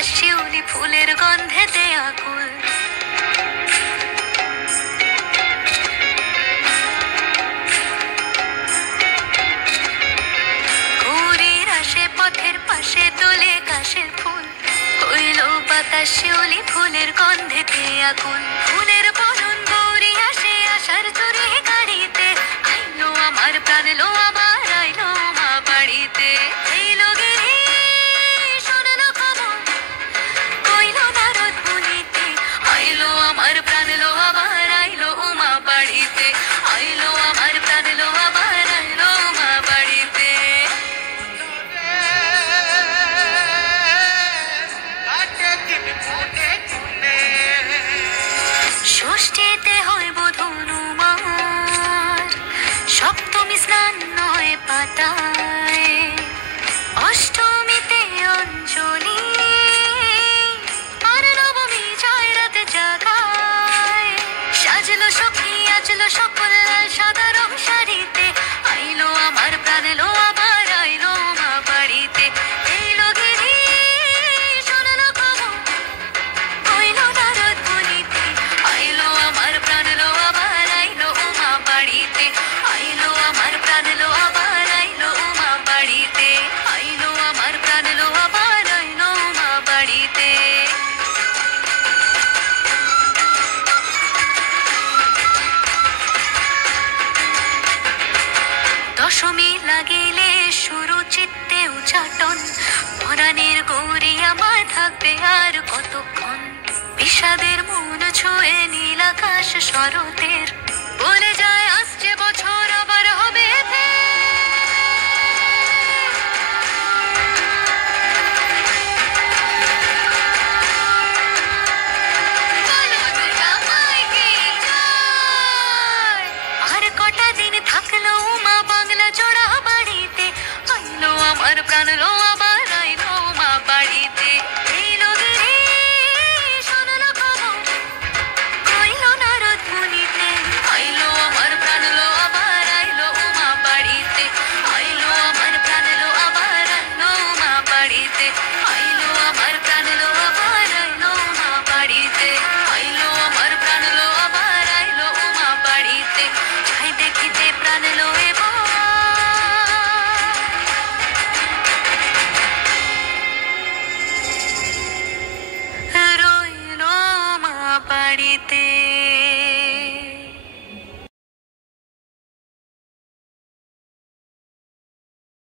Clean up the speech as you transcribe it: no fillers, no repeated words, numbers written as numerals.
বাতাস শিউলি ফুলের গন্ধেতে আকুল। গৌরীর আসে পথের পাশে তোলে কাশের ফুল, হইল বাতাস শিউলি ফুলের গন্ধেতে আকুল। ফুলের বরণ গৌরী আসে আশার চুরি গাড়িতে, আইলো আমার প্রাণ লো আমার আইলো মা বাড়িতে। এইলো গিরি শোনালো খবর, কইলো নারদ মুনিতে, আইলো আমার প্রাণ লো আমার আইলো মা বাড়িতে, আইলো আমার প্রাণ লো আমার আইলো মা বাড়িতে। ষষ্ঠীতে হইব ধনুমার, সপ্তমী স্নান নয় পাতায়, অষ্টমীতে অঞ্জলি, আর নবমী যায় রাত জাগায়। সাজলো সখী আজলো সকল লাল সাদা রং শাড়িতে, আইলো আমার প্রাণ লো আবার আইলো মা বাড়িতে। এইলো গিরি শোনালো খবর, কইলো নারদ মুনিতে, আইলো আমার প্রাণ লো আবার আইলো মা বাড়িতে, আইলো আমার প্রাণ লো আবার আইলো মা বাড়িতে, আইলো আমার প্রাণ লো আবার আইলো মা বাড়িতে। দশমী লাগিলে শুরু চিত্তে উচাটন, পরাণের গৌরী আমার থাকবে আর কতক্ষণ। বিষাদের মন ছুঁয়ে নীল আকাশ শরৎ